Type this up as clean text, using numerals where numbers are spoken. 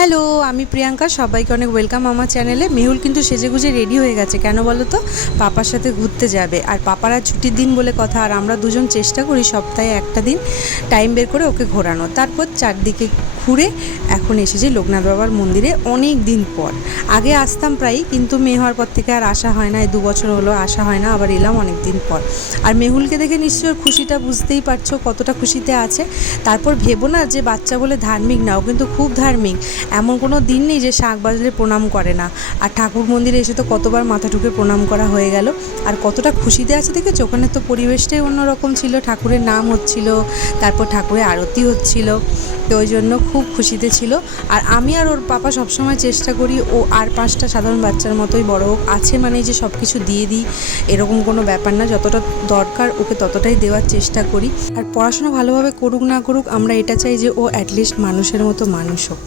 Hello, আমি প্রিয়াঙ্কা। সবাইকে অনেক ওয়েলকাম আমার চ্যানেলে। মেহুল কিন্তু সেজেগুজে রেডি হয়ে গেছে। কেন বলো তো? পাপার সাথে ঘুরতে যাবে। আর পাপার আর ছুটির দিন বলে কথা। আর আমরা দুজন চেষ্টা করি সপ্তাহে একটা দিন টাইম বের করে ওকে ঘোরানো। তারপর চারদিকে ঘুরে এখন এসেছি লোকনাথ বাবার মন্দিরে অনেক দিন পর। আগে আসতাম প্রায়ই, কিন্তু মেয়ে হওয়ার পর থেকে আর আসা হয় না। এই 2 বছর হলো আসা হয় না, আবার এলাম অনেক দিন পর। আর মেহুলকে দেখে নিশ্চয়ই খুশিটা বুঝতেই পারছো কতটা খুশিতে আছে। তারপর ভেবো না যে বাচ্চা বলে ধার্মিক না, ও কিন্তু খুব ধার্মিক। এমন কোনো দিন নেই যে শাঁখ বাজলে প্রণাম করে না। আর ঠাকুর মন্দিরে এসে তো কতবার মাথা ঠুকে প্রণাম করা হয়ে গেল। আর কতটা খুশিতে আছে দেখেছো? ওখানে তো পরিবেশটাই অন্যরকম ছিল। ঠাকুরের নাম হচ্ছিল, তারপর ঠাকুরের আরতি হচ্ছিল। তো ওই জন্য খুব খুশিতে ছিল। আর আমি আর ওর পাপা সবসময় চেষ্টা করি ও আর 5টা সাধারণ বাচ্চার মতোই বড় হোক। আছে মানে যে সব কিছু দিয়ে দিই এরকম কোনো ব্যাপার না। যতটা দরকার ওকে ততটাই দেওয়ার চেষ্টা করি। আর পড়াশোনা ভালোভাবে করুক না করুক, আমরা এটা চাই যে ও অ্যাটলিস্ট মানুষের মতো মানুষ হোক।